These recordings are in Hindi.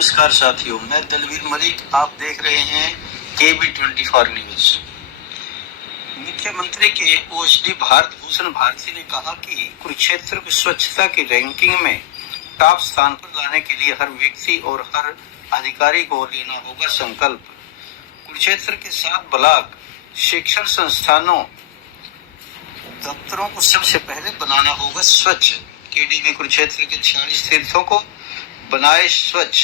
नमस्कार साथियों, मैं दलवीर मलिक। आप देख रहे हैं KB24 न्यूज। मुख्यमंत्री के ओएसडी भारत भूषण भारती ने कहा कि कुरुक्षेत्र को स्वच्छता की रैंकिंग में टॉप स्थान पर लाने के लिए हर व्यक्ति और हर अधिकारी को लेना होगा संकल्प। कुरुक्षेत्र के 7 ब्लॉक शिक्षण संस्थानों दफ्तरों को सबसे पहले बनाना होगा स्वच्छ। केडीबी कुरुक्षेत्र के 46 तीर्थों को बनाए स्वच्छ।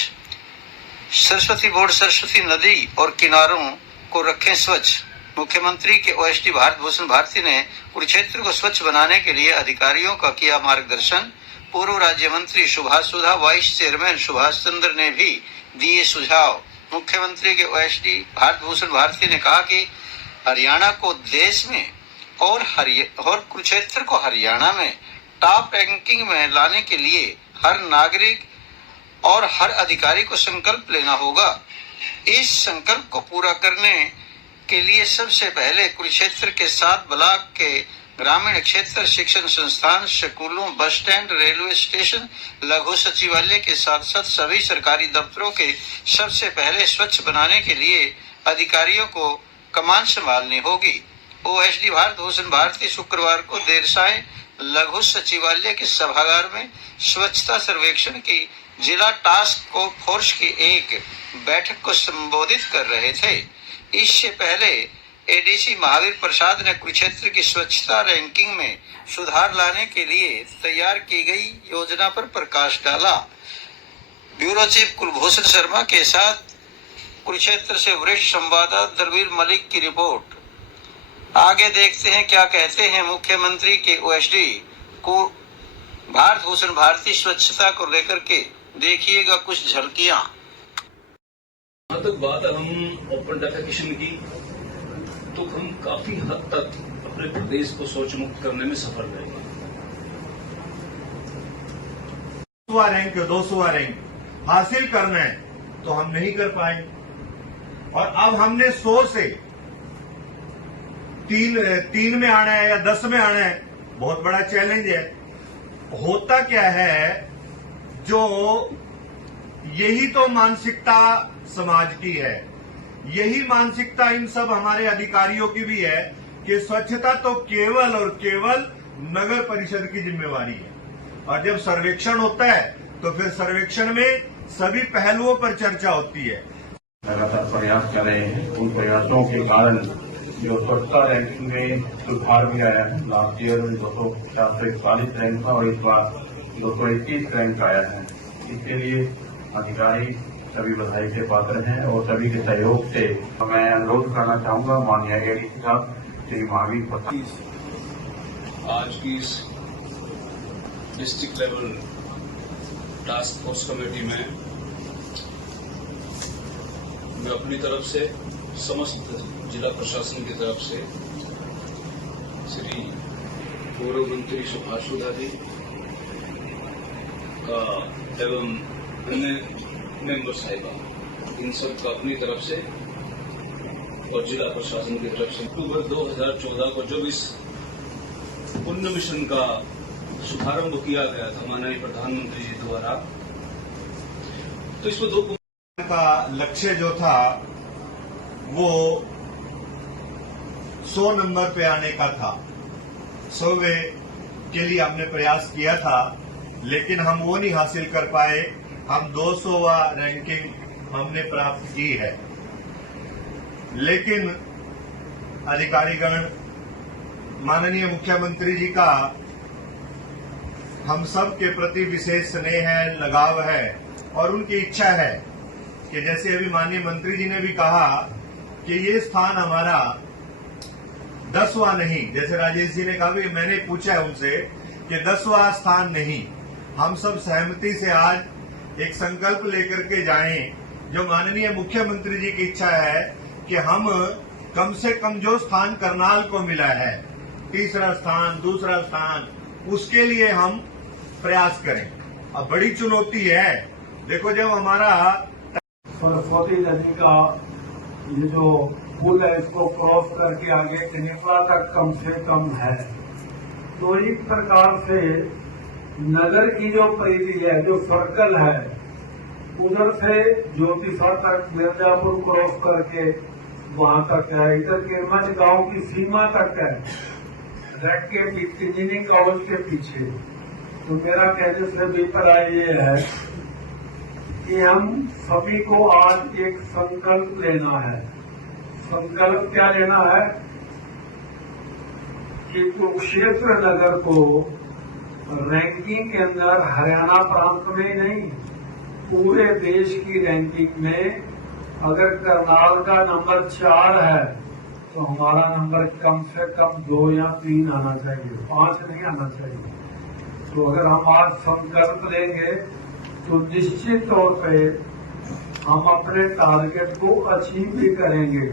सरस्वती बोर्ड सरस्वती नदी और किनारों को रखें स्वच्छ। मुख्यमंत्री के ओएसडी भारत भूषण भारती ने कुरुक्षेत्र को स्वच्छ बनाने के लिए अधिकारियों का किया मार्गदर्शन। पूर्व राज्य मंत्री सुभाष सुधा, वाइस चेयरमैन सुभाष चंद्र ने भी दिए सुझाव। मुख्यमंत्री के ओएसडी भारत भूषण भारती ने कहा कि हरियाणा को देश में और कुरुक्षेत्र को हरियाणा में टॉप रैंकिंग में लाने के लिए हर नागरिक और हर अधिकारी को संकल्प लेना होगा। इस संकल्प को पूरा करने के लिए सबसे पहले कुरुक्षेत्र के 7 ब्लॉक के ग्रामीण क्षेत्र शिक्षण संस्थान, स्कूलों, बस स्टैंड, रेलवे स्टेशन, लघु सचिवालय के साथ साथ सभी सरकारी दफ्तरों के सबसे पहले स्वच्छ बनाने के लिए अधिकारियों को कमान संभालनी होगी। ओएसडी भारत भूषण भारती शुक्रवार को देर सायं लघु सचिवालय के सभागार में स्वच्छता सर्वेक्षण की जिला टास्क फोर्स की एक बैठक को संबोधित कर रहे थे। इससे पहले एडीसी महावीर प्रसाद ने कुरुक्षेत्र की स्वच्छता रैंकिंग में सुधार लाने के लिए तैयार की गई योजना पर प्रकाश डाला। ब्यूरो चीफ कुलभूषण शर्मा के साथ कुरुक्षेत्र से वरिष्ठ संवाददाता दलवीर मलिक की रिपोर्ट। आगे देखते हैं क्या कहते हैं मुख्यमंत्री के ओएसडी को भारत भूषण भारती स्वच्छता को लेकर के। देखिएगा कुछ झलकियां। जहाँ तक बात है हम ओपन डेफेकेशन की, तो हम काफी हद तक अपने प्रदेश को शौच मुक्त करने में सफल रहे। 100वां रैंक 200वां रैंक हासिल करना है तो हम नहीं कर पाए, और अब हमने 100 से 3 में आना है या 10 में आना है, बहुत बड़ा चैलेंज है। होता क्या है, जो यही तो मानसिकता समाज की है, यही मानसिकता इन सब हमारे अधिकारियों की भी है कि स्वच्छता तो केवल और केवल नगर परिषद की जिम्मेवारी है। और जब सर्वेक्षण होता है तो फिर सर्वेक्षण में सभी पहलुओं पर चर्चा होती है। लगातार प्रयास कर रहे हैं। उन प्रयासों के कारण जो स्वच्छता रैंकिंग में सुधार भी आया है। लास्ट ईयर 241 रैंक था और इस बार 221 रैंक आया है। इसके लिए अधिकारी सभी बधाई के पात्र हैं और सभी के सहयोग से मैं अनुरोध करना चाहूंगा माननीय एडीसी साहब श्री महावीर प्रसाद। आज की इस district level task force committee में मैं अपनी तरफ से, समस्त जिला प्रशासन की तरफ से श्री पूर्व मंत्री सुभाष सुधा जी का एवं अन्य मेंबर साहिबा, इन सब का अपनी तरफ से और जिला प्रशासन की तरफ से अक्टूबर 2014 को जब इस पुण्य मिशन का शुभारंभ किया गया था माननीय प्रधानमंत्री जी द्वारा, तो इसमें 2 का लक्ष्य जो था वो 100 नंबर पे आने का था। 100वें के लिए हमने प्रयास किया था, लेकिन हम वो नहीं हासिल कर पाए। हम 200वां रैंकिंग हमने प्राप्त की है। लेकिन अधिकारीगण, माननीय मुख्यमंत्री जी का हम सब के प्रति विशेष स्नेह है, लगाव है, और उनकी इच्छा है कि जैसे अभी माननीय मंत्री जी ने भी कहा कि ये स्थान हमारा 10वां नहीं, जैसे राजेश जी ने कहा भी, मैंने पूछा है उनसे कि 10वां स्थान नहीं, हम सब सहमति से आज एक संकल्प लेकर के जाएं, जो माननीय मुख्यमंत्री जी की इच्छा है कि हम कम से कम जो स्थान करनाल को मिला है, 3रा स्थान, 2रा स्थान, उसके लिए हम प्रयास करें। अब बड़ी चुनौती है। देखो, जब हमारा सरस्वती नदी का ये जो पुल है, इसको क्रॉस करके आगे कनिपला तक कम से कम है, तो एक प्रकार से नगर की जो परिधि है, जो सर्कल है, उधर से ज्योतिषा तक मिर्जापुर क्रॉस करके वहां तक है, इधर किरमच गांव की सीमा तक है, रैक के इंजीनियरिंग कॉलेज के पीछे। तो मेरा कहने से अभिप्राय ये है कि हम सभी को आज एक संकल्प लेना है। संकल्प क्या लेना है कि कुरुक्षेत्र नगर को रैंकिंग के अंदर हरियाणा प्रांत में नहीं, पूरे देश की रैंकिंग में अगर करनाल का नंबर 4 है तो हमारा नंबर कम से कम 2 या 3 आना चाहिए, 5 नहीं आना चाहिए। तो अगर हम आज संकल्प लेंगे तो निश्चित तौर पे हम अपने टारगेट को अचीव भी करेंगे।